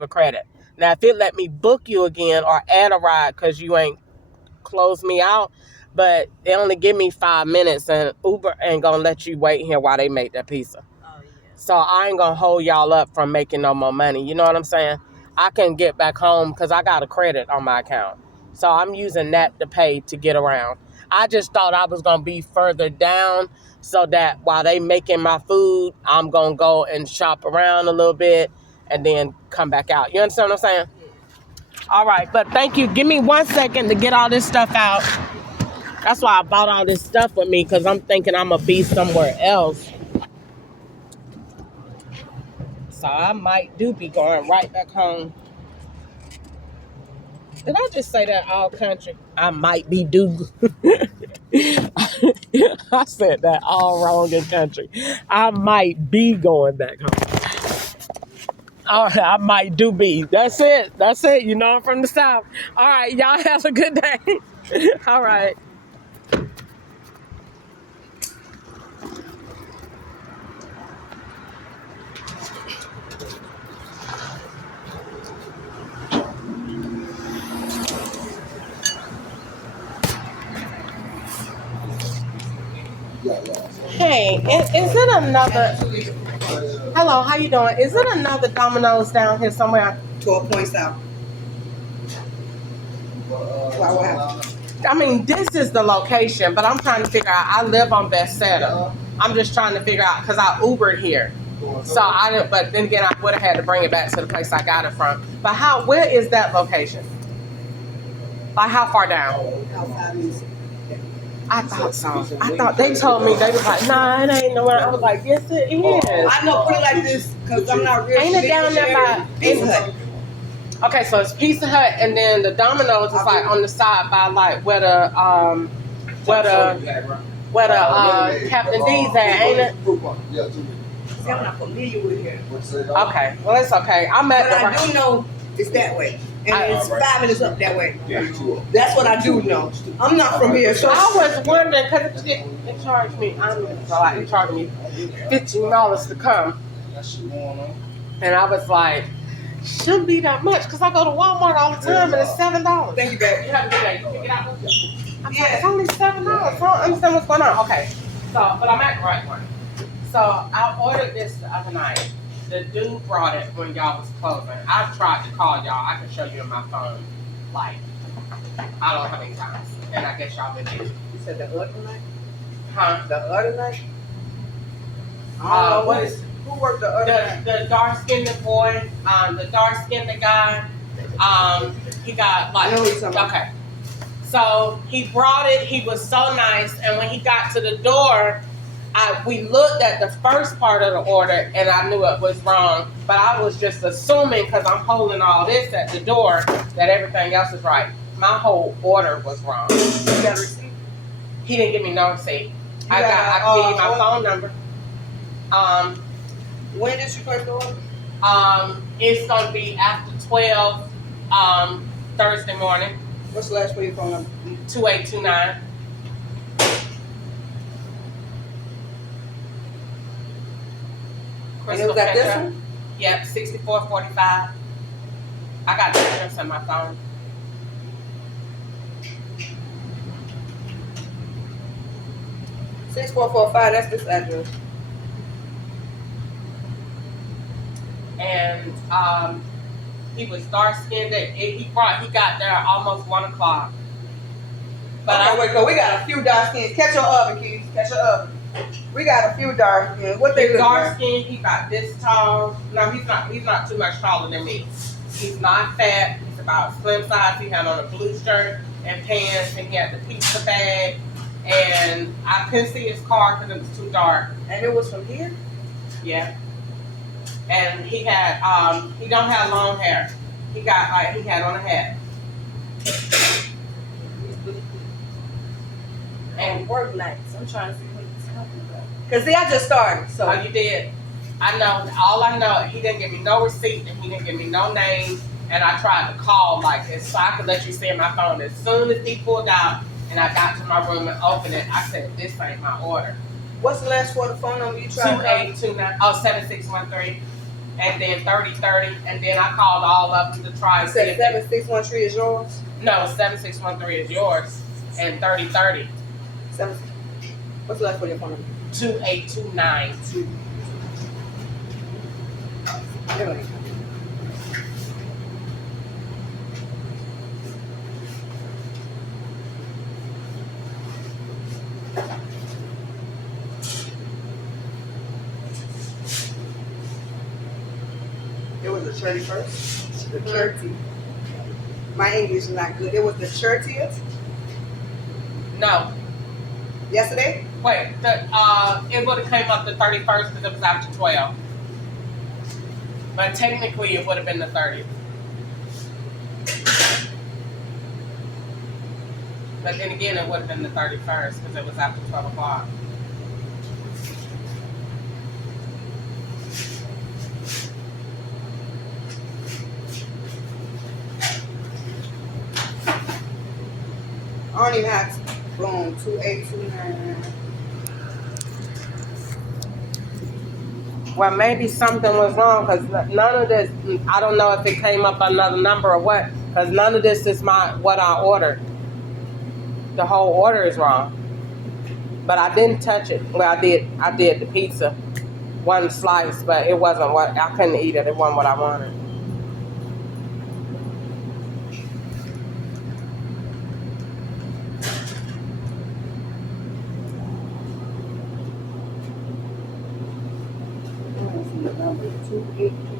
Uber credit. Now, if it let me book you again or add a ride because you ain't closed me out, but they only give me 5 minutes, and Uber ain't gonna let you wait here while they make that pizza. So I ain't gonna hold y'all up from making no more money. You know what I'm saying? I can get back home because I got a credit on my account. So I'm using that to pay to get around. I just thought I was gonna be further down so that while they making my food, I'm gonna go and shop around a little bit and then come back out. You understand what I'm saying? All right, but thank you. Give me 1 second to get all this stuff out. That's why I bought all this stuff with me, because I'm thinking I'm gonna be somewhere else. So I might be going right back home. Did I just say that all country? I might be due. I said that all wrong in country. I might be going back home. All right, I might be. That's it. You know I'm from the South. All right, y'all have a good day. All right. Hey, is it another... Hello, how you doing? Is it another Domino's down here somewhere? 12 points out. What happened? I mean, this is the location, but I'm trying to figure out. I live on Bethesda. I'm just trying to figure out because I Ubered here. So I didn't, but then again, I would have had to bring it back to the place I got it from. But where is that location? Like how far down? I thought so. I thought they told me, they was like, nah, it ain't nowhere. I was like, yes, it is. I know, put it like this, because I'm not real. Ain't it down there by Pizza Hut? Okay, so it's Pizza Hut, and then the Domino's is like on the side by like where the Captain D's at, ain't it? See, I'm not familiar with it. Okay, well it's okay. I'm at. But I do know it's that way, and it's 5 minutes up that way. That's what I do know. I'm not from here, so I was wondering because it charged me. It charged me $15 to come, and I was like, shouldn't be that much because I go to Walmart all the time and it's $7. Thank you, baby. You have a good day. You pick it out. I'm like, it's only $7. I don't understand what's going on. Okay, so but I'm at the right one. So I ordered this the other night. The dude brought it when y'all was closing. I tried to call y'all. I can show you on my phone. Like, I don't know how many times. And I guess y'all been busy. You said the other night? Huh? The other night? What is... Who worked the other night? The dark-skinned boy, the dark-skinned guy, he got like... I know what you're talking about. Okay. So he brought it. He was so nice. And when he got to the door... we looked at the first part of the order and I knew it was wrong, but I was just assuming because I'm holding all this at the door that everything else is right. My whole order was wrong. You got a receipt? He didn't give me no receipt. I can give you my phone number. When did you place the order? It's gonna be after 12 Thursday morning. What's the last for your phone number? 2829. And it was at this one? Yep, 6445. I got the address on my phone. $6445. That's this address. And he was dark skinned. He got there almost 1 o'clock. But okay, wait, we got a few dark skins. Catch your oven, kids. Catch your oven. We got a few dark skins. What they look dark like? skin, he about this tall. No, he's not too much taller than me. He's not fat. He's about slim size. He had on a blue shirt and pants, and he had the pizza bag. And I couldn't see his car because it was too dark. And it was from here? Yeah. And he had he don't have long hair. He had on a hat. And work nights. I'm trying to see what he's talking about. Cause see, I just started. So oh, you did. I know. All I know, he didn't give me no receipt and he didn't give me no name. And I tried to call like this so I could let you see in my phone. As soon as he pulled out and I got to my room and opened it, I said, "This ain't my order." What's the last four of the phone number you tried? 2829 7613. and then 3030, and then I called all of them to try and see if 7613 is yours? No, 7613 is yours, and 3030. What's left for your phone number? 2829. Anyway. It was the 31st. The 30th. My English is not good. It was the 30th. No. Yesterday? Wait, it would have came up the 31st because it was after 12. But technically, it would have been the 30th. But then again, it would have been the 31st because it was after 12 o'clock. I don't even have to. Boom, 2829. Well, maybe something was wrong because none of this, I don't know if it came up another number or what, because none of this is what I ordered. The whole order is wrong. But I didn't touch it. Well, I did the pizza, one slice, but it wasn't what, I couldn't eat it. It wasn't what I wanted. Number 2829.